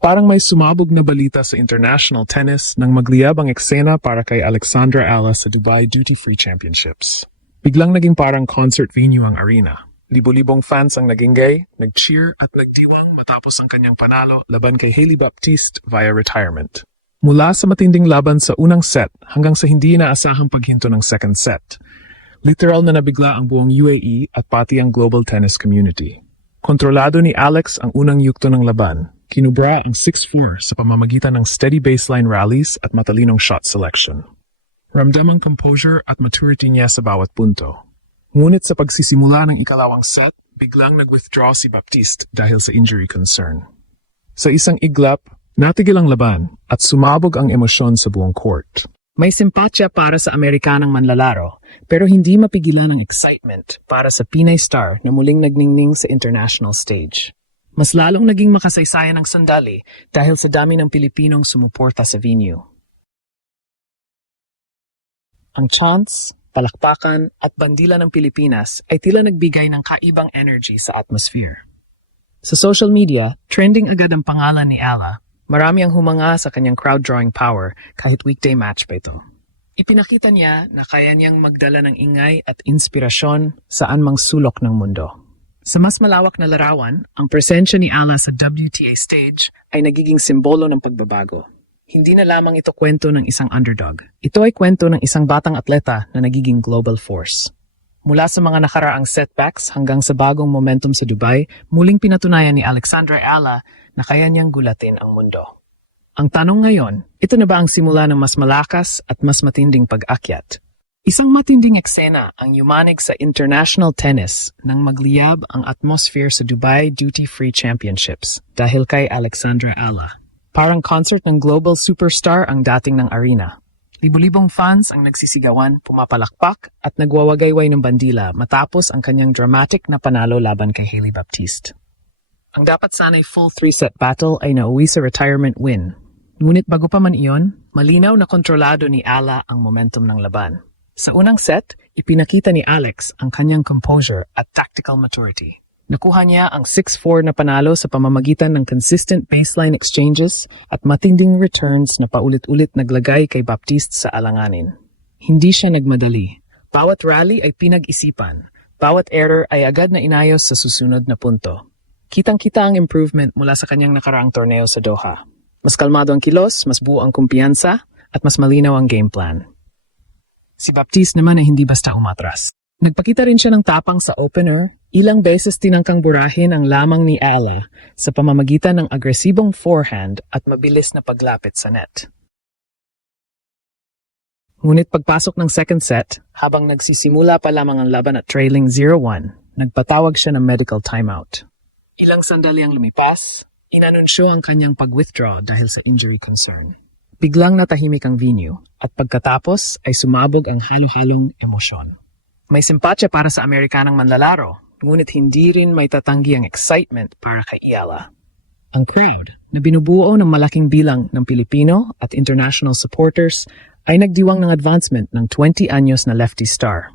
Parang may sumabog na balita sa international tennis nang magliyab ang eksena para kay Alexandra Ala sa Dubai Duty Free Championships. Biglang naging parang concert venue ang arena. Libo-libong fans ang nagingay, nag-cheer at nagdiwang matapos ang kanyang panalo laban kay Hailey Baptiste via retirement. Mula sa matinding laban sa unang set hanggang sa hindi inaasahang paghinto ng second set. Literal na nabigla ang buong UAE at pati ang global tennis community. Kontrolado ni Alex ang unang yugto ng laban. Kinubra ang 6-4 sa pamamagitan ng steady baseline rallies at matalinong shot selection. Ramdam ang composure at maturity niya sa bawat punto. Ngunit sa pagsisimula ng ikalawang set, biglang nag-withdraw si Baptiste dahil sa injury concern. Sa isang iglap, natigil ang laban at sumabog ang emosyon sa buong court. May simpatya para sa Amerikanang manlalaro, pero hindi mapigilan ang excitement para sa Pinay star na muling nagningning sa international stage. Mas lalong naging makasaysayan ang sandali dahil sa dami ng Pilipinong sumuporta sa venue. Ang chants, palakpakan at bandila ng Pilipinas ay tila nagbigay ng kaibang energy sa atmosphere. Sa social media, trending agad ang pangalan ni Ala. Marami ang humanga sa kanyang crowd-drawing power kahit weekday match pa ito. Ipinakita niya na kaya niyang magdala ng ingay at inspirasyon saan mang sulok ng mundo. Sa mas malawak na larawan, ang presensya ni Ala sa WTA stage ay nagiging simbolo ng pagbabago. Hindi na lamang ito kwento ng isang underdog. Ito ay kwento ng isang batang atleta na nagiging global force. Mula sa mga nakaraang setbacks hanggang sa bagong momentum sa Dubai, muling pinatunayan ni Alexandra Ala na kaya niyang gulatin ang mundo. Ang tanong ngayon, ito na ba ang simula ng mas malakas at mas matinding pag-akyat? Isang matinding eksena ang yumanig sa international tennis nang magliyab ang atmosphere sa Dubai Duty Free Championships dahil kay Alexandra Ala. Parang concert ng global superstar ang dating ng arena. Libo-libong fans ang nagsisigawan, pumapalakpak at nagwawagayway ng bandila matapos ang kanyang dramatic na panalo laban kay Hailey Baptiste. Ang dapat sana'y full 3-set battle ay nauwi sa retirement win. Ngunit bago pa man iyon, malinaw na kontrolado ni Ala ang momentum ng laban. Sa unang set, ipinakita ni Alex ang kanyang composure at tactical maturity. Nakuha niya ang 6-4 na panalo sa pamamagitan ng consistent baseline exchanges at matinding returns na paulit-ulit naglagay kay Baptiste sa alanganin. Hindi siya nagmadali. Bawat rally ay pinag-isipan. Bawat error ay agad na inayos sa susunod na punto. Kitang-kita ang improvement mula sa kanyang nakaraang torneo sa Doha. Mas kalmado ang kilos, mas buo ang kumpiyansa, at mas malinaw ang game plan. Si Baptiste naman ay hindi basta umatras. Nagpakita rin siya ng tapang sa opener, ilang beses tinangkang burahin ang lamang ni Ala sa pamamagitan ng agresibong forehand at mabilis na paglapit sa net. Ngunit pagpasok ng second set, habang nagsisimula pa lamang ang laban at trailing 0-1, nagpatawag siya ng medical timeout. Ilang sandali ang lumipas, inanunsyo ang kanyang pag-withdraw dahil sa injury concern. Biglang natahimik ang venue at pagkatapos ay sumabog ang halo-halong emosyon. May simpatya para sa Amerikanang manlalaro, ngunit hindi rin may tatanggi ang excitement para kay Ala. Ang crowd, na binubuo ng malaking bilang ng Pilipino at international supporters, ay nagdiwang ng advancement ng 20 anyos na lefty star.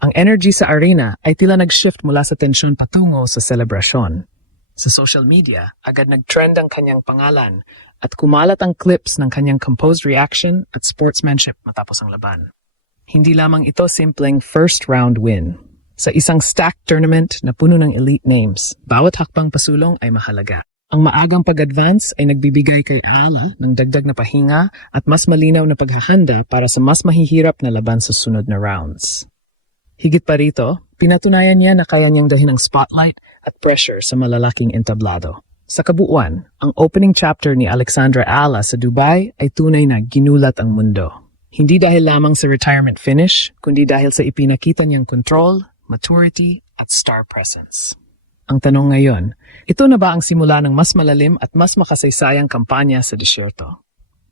Ang energy sa arena ay tila nag-shift mula sa tensyon patungo sa selebrasyon. Sa social media, agad nag-trend ang kanyang pangalan at kumalat ang clips ng kanyang composed reaction at sportsmanship matapos ang laban. Hindi lamang ito simpleng first-round win. Sa isang stacked tournament na puno ng elite names, bawat hakbang pasulong ay mahalaga. Ang maagang pag-advance ay nagbibigay kay Ala ng dagdag na pahinga at mas malinaw na paghahanda para sa mas mahihirap na laban sa sunod na rounds. Higit pa rito, pinatunayan niya na kaya niyang dahin ang spotlight at pressure sa malalaking entablado. Sa kabuuan, ang opening chapter ni Alexandra Ala sa Dubai ay tunay na ginulat ang mundo. Hindi dahil lamang sa retirement finish, kundi dahil sa ipinakita niyang control, maturity, at star presence. Ang tanong ngayon, ito na ba ang simula ng mas malalim at mas makasaysayang kampanya sa disyerto?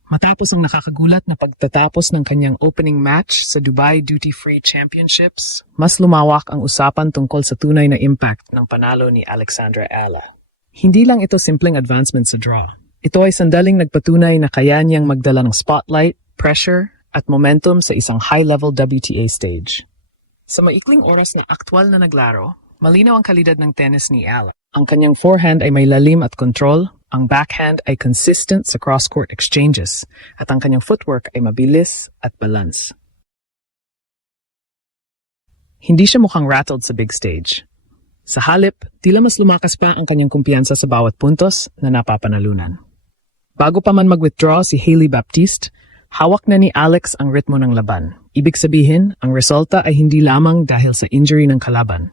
Matapos ang nakakagulat na pagtatapos ng kanyang opening match sa Dubai Duty Free Championships, mas lumawak ang usapan tungkol sa tunay na impact ng panalo ni Alexandra Ala. Hindi lang ito simpleng advancement sa draw. Ito ay sandaling nagpatunay na kaya niyang magdala ng spotlight, pressure, at momentum sa isang high-level WTA stage. Sa maikling oras na aktwal na naglaro, malinaw ang kalidad ng tennis ni Ala. Ang kanyang forehand ay may lalim at control, Ang backhand ay consistent sa cross-court exchanges at ang kanyang footwork ay mabilis at balance. Hindi siya mukhang rattled sa big stage. Sa halip, tila mas lumakas pa ang kanyang kumpiyansa sa bawat puntos na napapanalunan. Bago pa man mag-withdraw si Hailey Baptiste, hawak na ni Alex ang ritmo ng laban. Ibig sabihin, ang resulta ay hindi lamang dahil sa injury ng kalaban.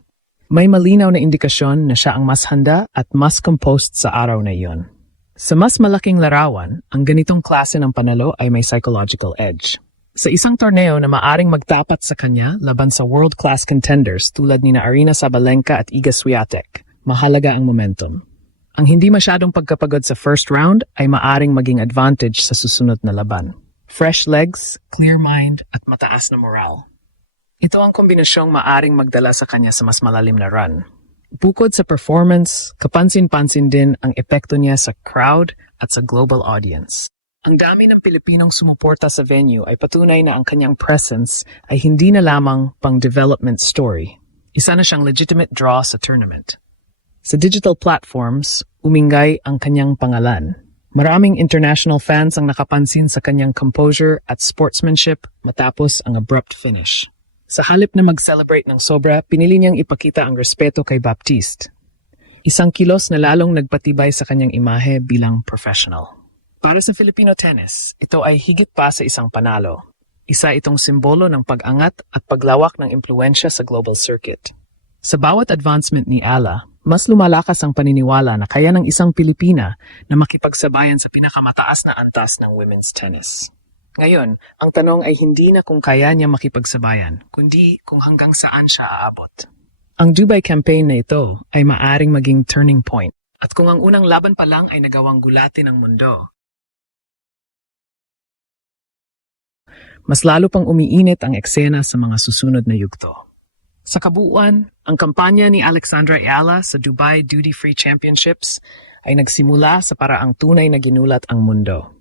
May malinaw na indikasyon na siya ang mas handa at mas composed sa araw na iyon. Sa mas malaking larawan, ang ganitong klase ng panalo ay may psychological edge. Sa isang torneo na maaring magtapat sa kanya laban sa world-class contenders tulad ni Aryna Sabalenka at Iga Swiatek, mahalaga ang momentum. Ang hindi masyadong pagkapagod sa first round ay maaring maging advantage sa susunod na laban. Fresh legs, clear mind, at mataas na moral. Ito ang kombinasyong maaring magdala sa kanya sa mas malalim na run. Bukod sa performance, kapansin-pansin din ang epekto niya sa crowd at sa global audience. Ang dami ng Pilipinong sumuporta sa venue ay patunay na ang kanyang presence ay hindi na lamang pang-development story. Isa na siyang legitimate draw sa tournament. Sa digital platforms, umingay ang kanyang pangalan. Maraming international fans ang nakapansin sa kanyang composure at sportsmanship matapos ang abrupt finish. Sa halip na mag-celebrate ng sobra, pinili niyang ipakita ang respeto kay Baptiste. Isang kilos na lalong nagpatibay sa kanyang imahe bilang professional. Para sa Filipino tennis, ito ay higit pa sa isang panalo. Isa itong simbolo ng pag-angat at paglawak ng impluensya sa global circuit. Sa bawat advancement ni Ala, mas lumalakas ang paniniwala na kaya ng isang Pilipina na makipagsabayan sa pinakamataas na antas ng women's tennis. Ngayon, ang tanong ay hindi na kung kaya niya makipagsabayan, kundi kung hanggang saan siya aabot. Ang Dubai campaign na ito ay maaring maging turning point. At kung ang unang laban pa lang ay nagawang gulatin ng mundo, mas lalo pang umiinit ang eksena sa mga susunod na yugto. Sa kabuuan, ang kampanya ni Alexandra Ayala sa Dubai Duty-Free Championships ay nagsimula sa paraang tunay na ginulat ang mundo.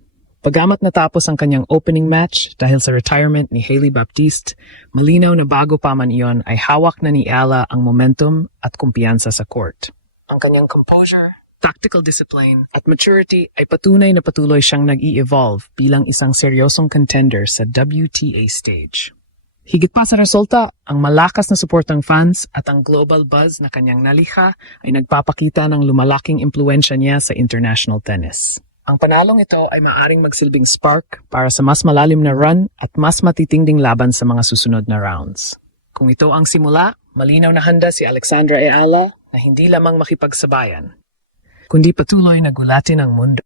Pagamat natapos ang kanyang opening match dahil sa retirement ni Hailey Baptiste, malinaw na bago pa man iyon ay hawak na ni Ayala ang momentum at kumpiyansa sa court. Ang kanyang composure, tactical discipline at maturity ay patunay na patuloy siyang nag-i-evolve bilang isang seryosong contender sa WTA stage. Higit pa sa resulta, ang malakas na suportang fans at ang global buzz na kanyang nalikha ay nagpapakita ng lumalaking impluensya niya sa international tennis. Ang panalong ito ay maaring magsilbing spark para sa mas malalim na run at mas matitinding laban sa mga susunod na rounds. Kung ito ang simula, malinaw na handa si Alexandra Ayala na hindi lamang makipagsabayan, kundi patuloy na gulatin ang mundo.